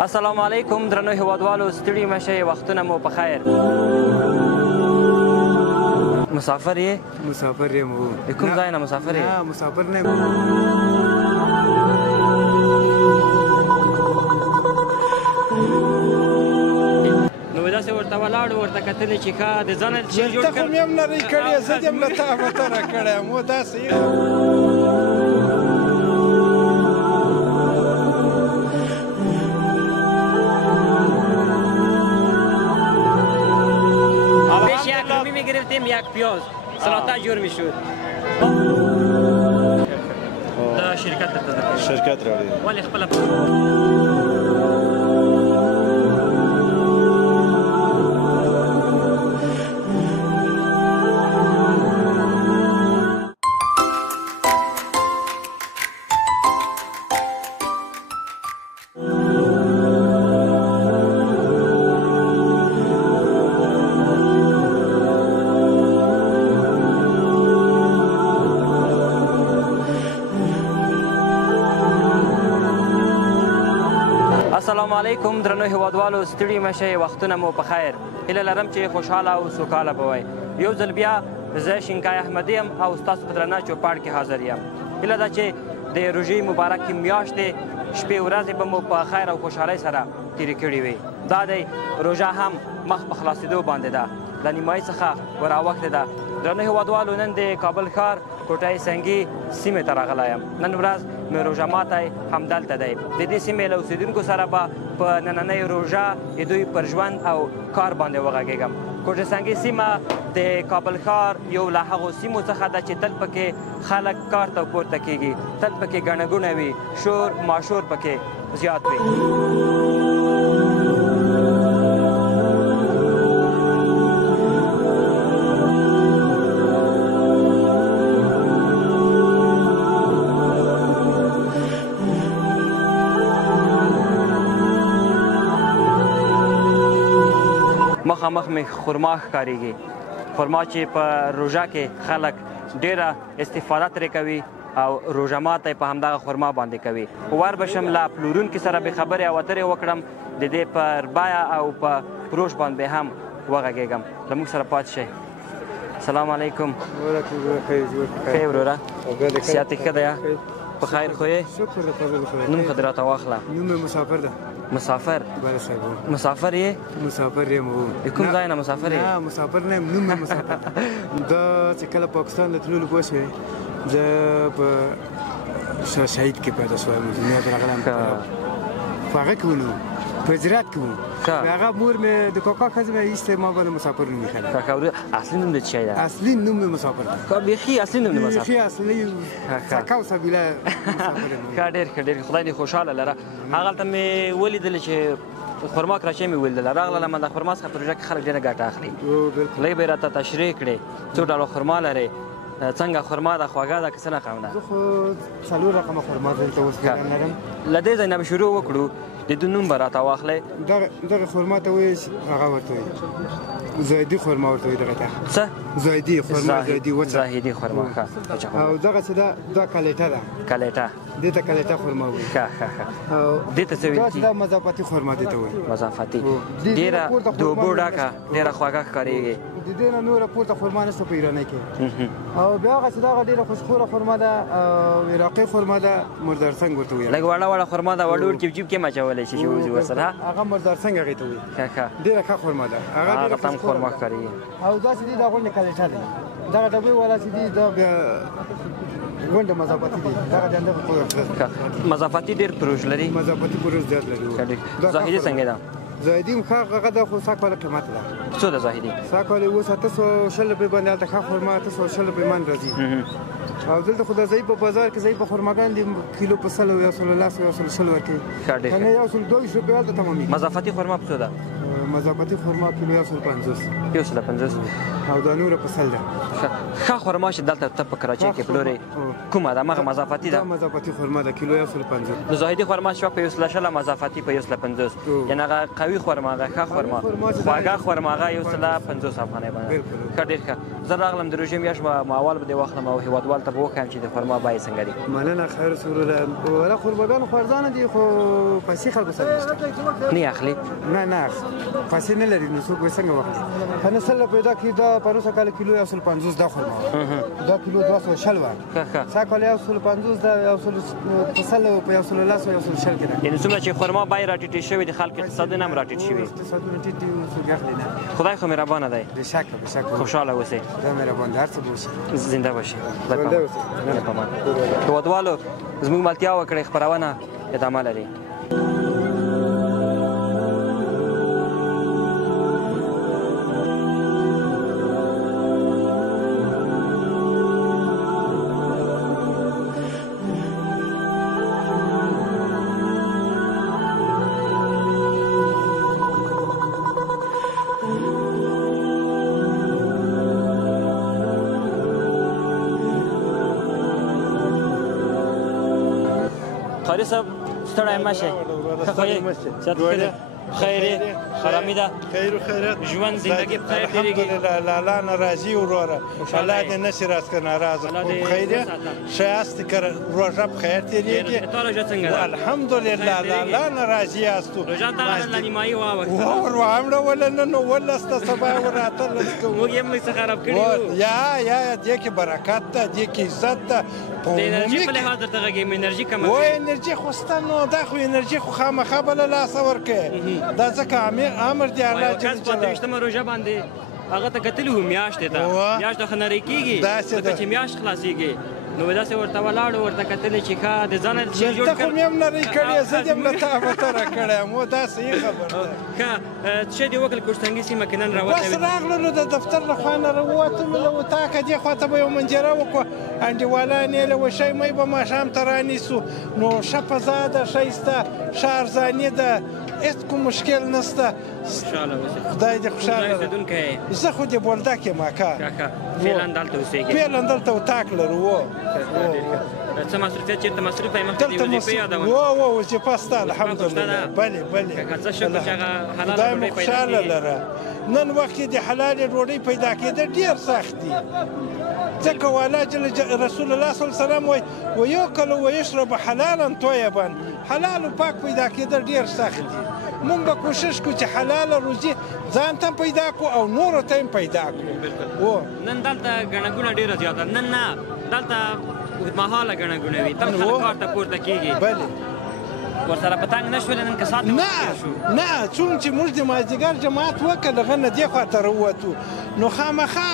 السلام علیکم درنو هیوادوالو، ستړي مه شئ، وختونه مو په خیر. مسافر یې؟ مسافر یم. د کوم ځای نه مسافر یې؟ نه مسافر نه یم. نو داسې ورته ولاړو، ورته کتلې چې ښه د ځانه شی جوړ کړ. ته خو مې هم نری کړې، زه دې هم له تا بتره کړی یم. و داسې یک رومی میگرفتیم، یک پیاز سلاطه جور میشد. دا شرکت ته شرکت راړي ولی خپل السلام علیکم درنو هیوادوالو، ستړي مه شئ، وختونه مو په خیر. هیله لرم چې خوشحاله او سوکاله به وئ. یو ځل بیا زه شینکای احمدي یم او ستاسو په درنه چوپاړ کې حاضر یم. هیله ده چې د روژې مبارکې میاشتې شپې ورځې به مو په خیر او خوشحالۍ سره تېرې کړې وي. دا دی روژه هم مخ په خلاصېدو باندې ده، له نیمایي څخه وراوښتې ده. درنو هیوادوالو، نن د کابل ښار کوټه سنګي سیمې ته راغلی یم. نن ورځ مې روژه ماتی همدلته دی. د دې سیمې له اوسېدونکو سره به په نننۍ روژه د دوی پر ژوند او کار باندې وغږېږم. کوټه سنګي سیمه د کابل ښار یو له هغو سیمو څخه ده چې تل پکې خلک کار ته پورته کېږي، تل پکې ګڼه ګوڼه وي، شور ماشور پکې زیات وي. مخامخ مې خرما ښکارېږي، خرما چې په روژه کې خلک ډېره استفاده ترې کوي او روژه ماتی په همدغه خرما باندې کوي. ور به شم له پلورونکي سره به خبرې او اترې وکړم، د دې پر بیه او په فروش باندې هم وغږېږم. له موږ سره پاتې شئ. السلام علیکم. ښه وروره، صحت یې ښه دی؟ په خیر خو یې؟ نوم خو دې راته واخله. نوم مې مسافر ده. مسافر؟ بله صاحب. مسافر یې؟ مسافر یم. د کوم ځای نه مسافر یې؟ نه مسافر نه یم، نوم مې مسافر. دا چې کله پاکستان ته تللو پوه شوې، زه په شهید کې پیدا شوم، دنیا ته راغلم. په هغه کې ونو په زراعت کې وم. هغه مور مې د کاکا ښځې مې ایسته، ما باندې مسافر نوم ایښی. کاکا اصلي نوم دې څه شی ده؟ اصلي نوم مې مسافر ده. بیخي اصلي نوم دې مسافر؟ بیخي اصلي سکه او سبیله مسافر یم. ښه، ډېر ښه، ډېر خدای دې خوشحاله لره. هغلته مې ولیدل چې خرما کراچۍ مې ولیدله، راغلم د خرما څخه پروژه کې خلک ډېره ګټه اخلي. لږ به یې راته تشریح کړې څو ډوله خرما لرې، څنګه خرما ده، خوږه ده که څه رقم ده؟ زه خو 4 رقمه خرما دلته اوس لرم. له دې ځای نه به شروع وکړو، د دوی نوم به راته واخلئ. دغه خرما ته وایي هغه ورته وایي زاهدي خرما ورته وایي. دغه ته څه؟ زاهدي خرما. زاهدي وچه زاهدي خرما. ښه. او دغه چې ده دا کلیټه ده. کلیټه؟ دې ته کلیټه خرما وایي. ښه ښه ښه. دې ته څه ویل کېږي؟ دا مضافاتي خرما دې ته وایي. مضافاتي. ډېره د اوبو ډکه، ډېره خوږه ښکارېږي. د دې نه نوره پورته خرما نشته په ایرانۍ کې. او بیا هغه چې دغه ډېره خوشخوره خرما ده او عراقي خرما ده، مردار څنګ ورته وایي. لږ وړه وړه خرما ده، وړ کې جیب کې مچولی شي چې وځي ورسره. هغه مردار څنګ هغې ته وایي. ښه ښه. ډېره ښه خرما ده. هغه ته هم خرما ښکارېږي. او داسې دي دا غونډې کلیټه ده. دغه ډبې والا چې دي دا بیا غونډه مضافاتي دي. دغه د همدغه مضافاتي ډېر پروژ لري. مضافاتي پروژ زیات لري. زاهدي څنګه ده؟ زاهدي هم ښه هغه ده، خو 100 کاله قیمت ده. څو ده زاهدي؟ 100 کاله اوس 820 روپۍ باندې هلته ښه خرما 820 روپۍ من راځي. او دلته خو د ضعیف په بازار کې ضعیف خرماګان دي، کیلو په 100 110 120 ورکوي. ښه ډېر کنه 122 روپۍ هلته تمامېږي. مضافاتي خرما په څو ده؟ مضافاتي خرما کیلو 150 150 او دا نوره پسل ده ښه خرما چې دلته ته په کراچۍ کې پلورې کومه ده مغه مضافاتي ده دا مضافاتي خرما ده کیلو 150 نو زاهدي خرما شو په 100 مضافاتي په 150 یعنی هغه قوي خرما هغه ښه خرما خواږه خرما هغه 150 افغانۍ باندې ښه ډېر ښه زه راغلم د روژې میاشت به اول به دې واخلم او هېوادوال ته به وښیم چې د خرما بیې څنګه دي مننه خیر سروره ولا خرماګانو خو ارزانه دي خو پیسې خلکو سره نشته نه اخلي نه پیسې نه لري نو څوک به څنګه واخلي کنه سل پیدا کړي دا پروسه کال کیلو 150 دا خرما دا کیلو 200 وه سا کال 150 دا 100 فصل په 110 او 100 کې ده یعنی څومره چې خرما بیې راټیټې شوې د خلک اقتصادونه هم راټیټ شوي اقتصادونه ټیټ دي څوک اخلي نه خدای خو مهربانه دی بشکه خوشحاله اوسئ دا مهربان دی هر څه به وشي زنده باشي هېوادوالو زموږ ملتیا وکړئ خپرونه ادامه لري خالي صاحب ستړی مه شئ ښه خو یې خیر حرامي ده خیر و خیرات ژوند زندگی په خیر تېرېږي الحمدلله له الله نه راضي وروره الله دې نشي راڅخه ناراضه خو خیر یې ښه یاست که روژه په خیر تېرېږي تا روژه څنګه ده الحمدلله له الله نه راضي یاستو روژه دغه له نیمایي واوښته ور واوړوله نن 11 ته سبا یې ور 18 موږ یې موږ څه خراب کړي وو یا دې کې برکت ده دې کې عزت ده د انرژي په لحاظ درته غږېږم انرژي کمه و انرژي خو شته نو دا خو انرژي خو خامخا بله لاسه ورکوې دا ځکه امر دی الله جل جلاله 23مه روژه باندې هغه ته کتلي وو میاشتې ته میاشت خو نری کېږي ځکه چې میاشت خلاصېږي نو داسې ورته ولاړو ورته کتلې چې ښه د ځانه شی جوړ کړ ته خو مې هم نری کړې زه دې هم له تا بتره کړی یم دا صحیح خبره ده ښه څه دې وکړل کوشتنګي سیمه کې نن راوتلی بس راغلو نو د دفتر له خوا نه راووتلو له اتاقه دې خوا ته به یو منجره وکړو انډیوالان یې له وشی می به ماښام ته رانیسو نو ښه فضا ده ښایسته ښه ارزاني ده هېڅ کوم مشکل نشته خدای دې خوشحاله زه خو دې بولدک یم اکا فعلا دلته اوسېږي فعلا دلته اتاق لرو څه مصروفیت چېرته مصروفه یې مخکې د وظیفې یادول وظیفه شته الحمدلله بلې خدای مو خوشحاله لره نن وخت کې د حلالې ډوډۍ پیدا کېدل ډېر سخت دي ځکه والا رسول الله صلی الله علیه وسلم وایي ویأکل ویشرب حلالا طیبا حلال و پاک پیدا کېدل ډېر سخت دي مونږ به کوشش کوو چې حلاله روزي ځان ته پیدا کړو او نورو ته هم پیدا کړو نن دلته ګڼه ګوڼه ډېره زیاته نن نه دلته اوږدمهاله ګڼه ګوڼه وي تم خلک کار ته پورته کېږي ورسره په تنګ نه شولې نن که ساعت نه څومره چې موږ د مازدیګر جماعت وکړ هغه نه دې خوا ته راووتو نو خامخا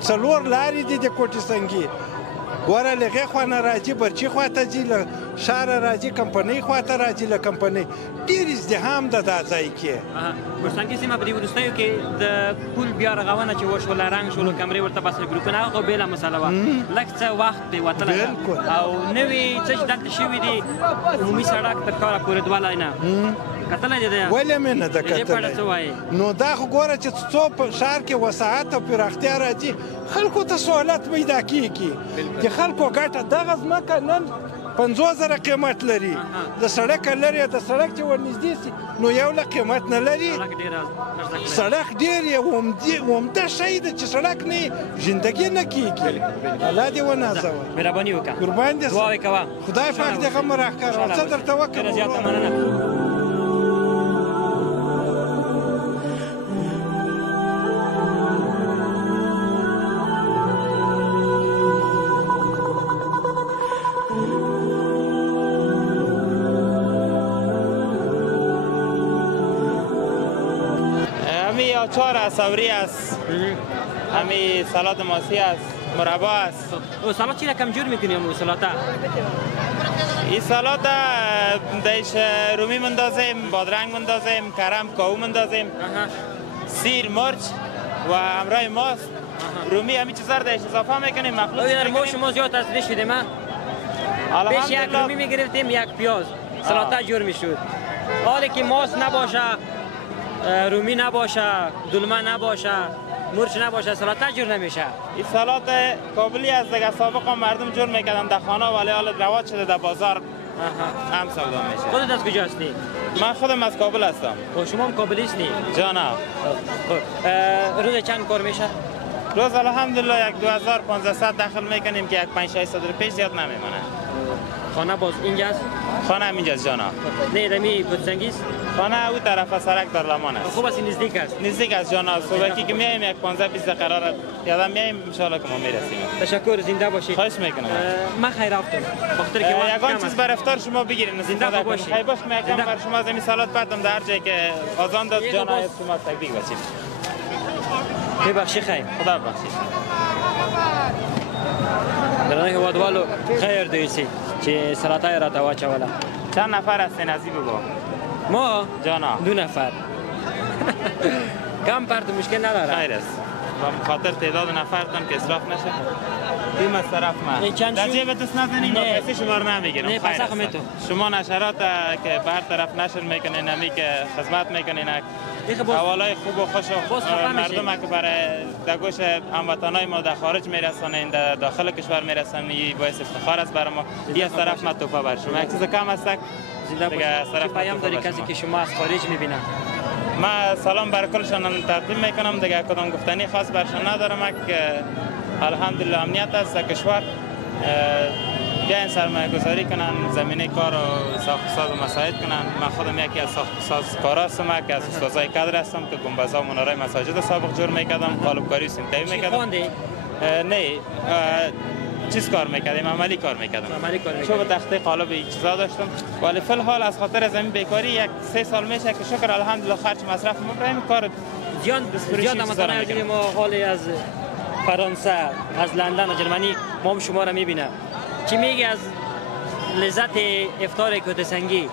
4 لارې دي د کوټې سنګي ګوره له هغې خوا نه راځي برچي خوا ته ځي له ښاره راځي کمپنۍ خوا ته راځي له کمپنۍ ډېر ازدحام ده دا ځای کې کوشتنګي سیمه په دې وروستیو کې د پول بیا رغونه چې وشوله رنګ شولو کمرې ورته بسل ګروپونه هغه خو بېله مسله وه لږ څه وخت دی وتلی او نوي څه چې دلته شوي دي عمومي سړک تر کاره پورې دولی نه کتلی دی دی ولې مې نه ده کتلی نو دا خو ګوره چې څو په ښار کې وساعت او پراختیا راځي خلکو ته سهولت پیدا کېږي د خلکو ګټه دغه ځمکه نن 50,000 قیمت لري د سړک لري د سړک چې ورنږدې سي نو یو له قیمت نه لري سړک ډېر یې عمده شی ده چې سړک نه زندګي نه کېږي الله دې ونازوه مهرباني وکړه قربان دې دعا یې کوه خدای پاک دې غم راښکاره څه درته وکړم آچار اسوری است همین سالاد ماسی است مربا است سالاد چی را کم جور میکنیم سالاد این سالاد دایش رومی مندازیم بادرنگ مندازیم کرم کاهو مندازیم سیر مرچ و همراه ماست رومی همین چیزا رو دایش اضافه میکنیم مخلوط ما شما زیاد تصدیق شدیم پیش یک رومی میگرفتیم یک پیاز سالاد جور میشد حالی که ماست نباشه رومی نباشه، دلمه نباشه، مرچ نباشه، سالات جور نمیشه. این سالات کابلی از دیگه سابقا مردم جور میکردن در خانه ولی حالا رواج شده در بازار هم سودا میشه. خودت از کجا هستی؟ من خودم از کابل هستم. شما هم کابلی هستی؟ جانا. روز چند کار میشه؟ روز الحمدلله 2500 داخل میکنیم که 5-600 روپیه زیاد نمیمونه. خانه باز اینجاست؟ خانه هم اینجاست جانا. نه دمی کدسنگی است؟ خانه او طرف سرک در لمان است. خوب است نزدیک است. نزدیک است جانا. صبحی که میایم 15-20 دقیقه قرار یادم میایم ان شاء الله که ما میرسیم. تشکر زنده باشید. خواهش میکنم. من خیر رفتم. بخاطر که یگان چیز بر افطار شما بگیرید زنده باشید. خیر باش من یکم بر شما زمین سالات بعدم در هر جایی که اذان داد جانا شما تبریک باشید. ببخشید خیر. خدا بخشید. درنه هوادوالو خیر دویسی چې سلاتای را تا واچوله. چند نفر هستین از این بگو؟ ما جانا 2 نفر. کم پرت مشکل نداره. خیر است. با خاطر تعداد نفرتون که اسراف نشه. این از طرف من. در جیب دست نزنین با پیسه شمار نمیگیرم. نه پس تو. شما نشرات که به هر طرف نشر میکنین نمی که خدمت میکنین حوالای خوب و خوش و مردم که برای در گوش هموطنای ما در خارج میرسانین در داخل کشور میرسانین باعث افتخار است برای ما. این از طرف ما توفه بر شما یک چیز کم است دیگه از طرف پیام داری کسی که شما از خارج میبینه. ما سلام بر کلشان تقدیم میکنم دیگه کدام گفتنی خاص برشان ندارم که الحمدلله امنیت است در کشور بیاین سرمایه گذاری کنن زمینه کار و ساخت ساز و مساعد کنن. من خودم یکی از ساخت ساز کار هستم که از استادای کادر هستم که گنبدها و منارهای مساجد سابق جور میکردم قالبکاری سنتایی میکردم. نه چیز کار میکردیم عملی کار میکردم. شو به تخته قالب این چیزا داشتم ولی فی الحال از خاطر زمین بیکاری 3 سال میشه که شکر الحمدلله خرج مصرف ما کار زیاد مثلا ما حالی از فرانسه از لندن و جرمنی ما هم شما را میبینه. چی میگی از لذت افطار کدسنگی؟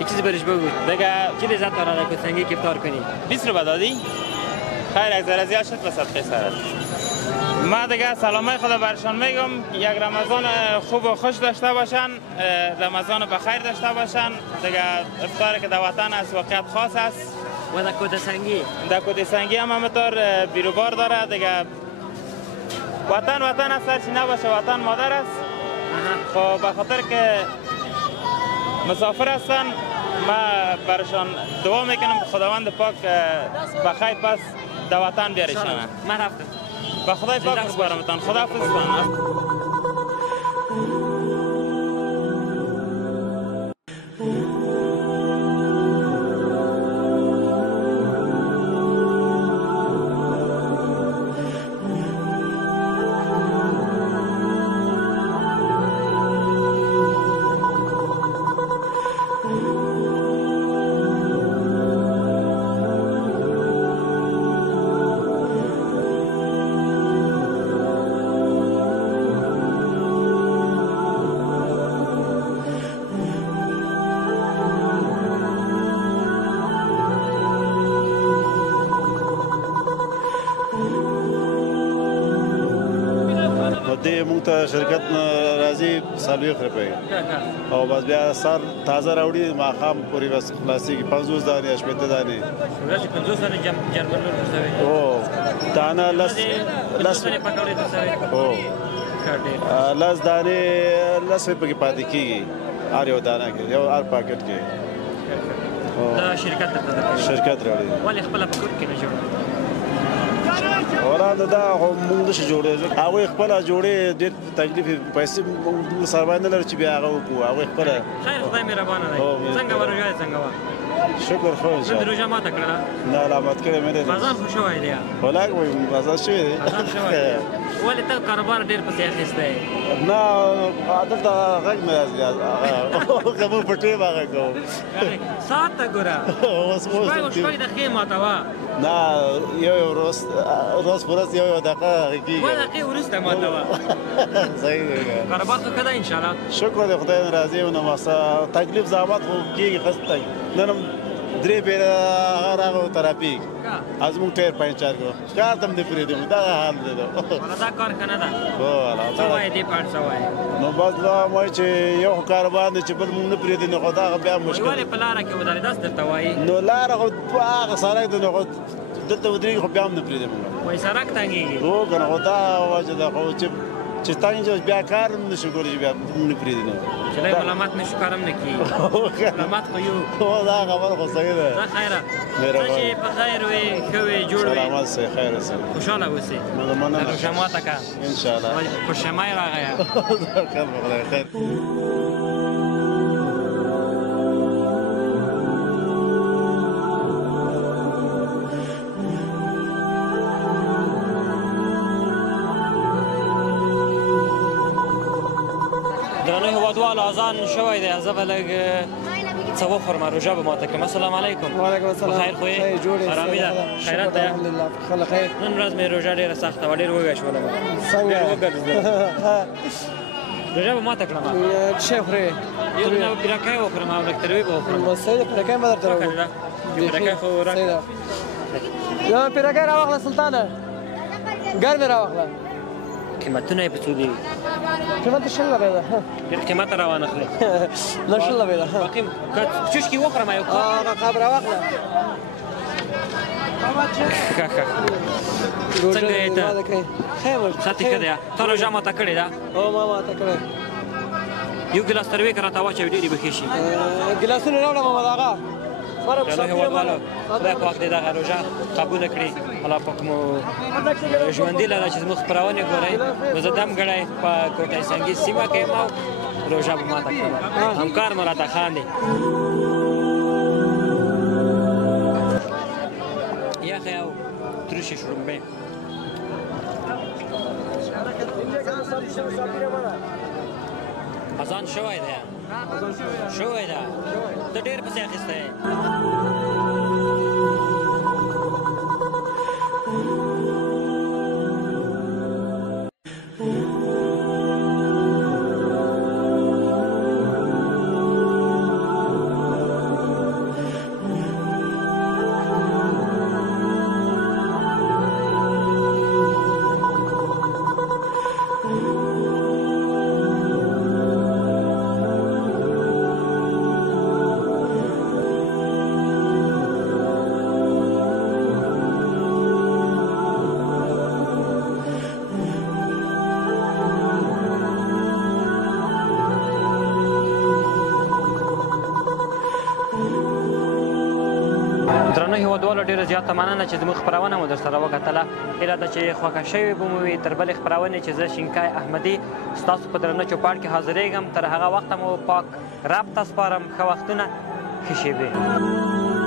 یک چیزی برش بگو. دیگه چی لذت داره در کدسنگی که افطار کنی؟ 20 رو بدادی؟ خیر یک ذره زیاد شد به صدقه سرت. ما دیگه سلامای خدا برشان میگم یک رمضان خوب و خوش داشته باشن، رمضان بخیر داشته باشن. دیگه افطار که در وطن است واقعیت خاص است و در کدسنگی هم همینطور بیروبار داره دیگه. وطن است هرچی نباشه وطن مادر است. خب به خاطر که مسافر هستن ما برشان دعا میکنم که خداوند پاک بخیر پس در وطن بیاریشن. من رفتم به خدای پاک بسپارمتان. خداحافظ کن. مونږ ته شرکت راځي سالوي خرپي او بس بیا سر تازه راوړي ماښام پورې بس خلاصېږي 50 دانې شپېته دانې ورځې 50 دانې جرمنو ورسوي او دانه لس او لس دانې لس پکې پاتې کېږي هر یو دانه کې یو هر پاکټ کې دا شرکت راوړي ولې خپله په کور کې نه جوړوي ولا دا موږ نشو جوړې هغه خپل جوړې ډېر تکلیف پیسې موږ سره باندې لري چې بیا هغه وکړو هغه خپل خیر خدای مهربانه دی څنګه ورجای څنګه وا شکر خو ان شاء الله روزه ماته کړه نه علامت کړې مې ده بازار خو شوی دی ولا کوم بازار شوی دی ولې ته کاروبار ډېر پسې اخیستی نه عادت غږ مې راځي کوم پټې باغ کوم ساعت ته ګوره شپږ دقیقې ماتوه نه یو روز پرست یو دقیقه کېږي 2 دقیقې وروسته ماتوه صحیح دی کاروبار ښه ښه دی انشاءالله شکر دی خدای راضي ونه تکلیف زحمت خو کېږي نن درې پیره هغه راغی ترافیک از موږ ټایر پنچر کړو کار ته هم دې پرېږدو دغه حال دی دا کار ښه نه ده څه وایې دې په اړه څه وایې نو بس دا وایي چې یو خو کاروبار دی چې بل موږ نه پرېږدي نو خو دغه بیا مشکل ولې په لاره کې ودرې داسې درته وایي نو لاره خو هغه سړک دی نو خو دلته ودرېږي خو بیا هم نه پرېږدي موږ وایي سړک تنګېږي هو که نه خو دا وجه ده خو چې تنګ بیا کار هم نشو کولی چې بیا موږ نه پرېږدي نو چې دی ملامت نشو کار هم نه کېږي ملامت خو یو هو دا خبره خو صحیح ده دا خیره څه چې په خیر وي ښه وي جوړ وي سلامت سئ خیر اوسئ خوشحاله اوسئ روژه ماته که انشاءالله خوشحمۍ راغی خیر په خدای خیر درنو هیوادوالو اذان شوی دی زه به لږ څه وخورم روژه به ماته کړم السلام علیکم وعلیکم السلام بخیر خو یې ارامي ده خیرات ده الحمدلله خله خیر نن ورځ مې روژه ډېره سخته وه ډېر وږی شولم څنګه روژه به ماته کړم څه شی خورې یو دونه به پیرکۍ وخورم او لږ تروی به وخورم نو صحیح ده پیرکۍ به درته راوړو یو پیرکۍ خو راکړه یو پیرکۍ راواخله سلطانه ګرمې راواخله قیمتونه یې په څو دي قیمت 100 روپۍ ده ډېر قیمته راوانخلې نه 100 روپۍ ده باقي چوشکې وخورم یو قاب راواخله ښه ښه څنګه یې ته خیر ساتې ښه دی تا روژه ماته کړې ده او ما ماته کړې یو ګیلاس تروی که راته واچوي ډېرې به ښې شي ګیلاسونه راوړه محمد آغا درنو هیوادوالو خدای پاک دې دغه روژه قبوله کړي الله پاک مو ژوندي لره چې زموږ خپرونې ګورئ نو زه دم ګړی په کوټی سنګي سیمه کې یم او روژه به ماته کړم همکار مو راته خاندي یخې او تروشې شړومبې اذان شوی دی شوی ده ته ډېر پسې اخیستی یې درنو هیوادوالو ډېره زیاته مننه چې زموږ خپرونه مو درسره وکتله هیله ده چې خوښه شوې به مو وي تر بلې خپرونې چې زه شینکای احمدي ستاسو په درنه چوپاټ کې حاضرېږم تر هغه وخته مو پاک رب ته سپارم ښه وختونه ښې شېبې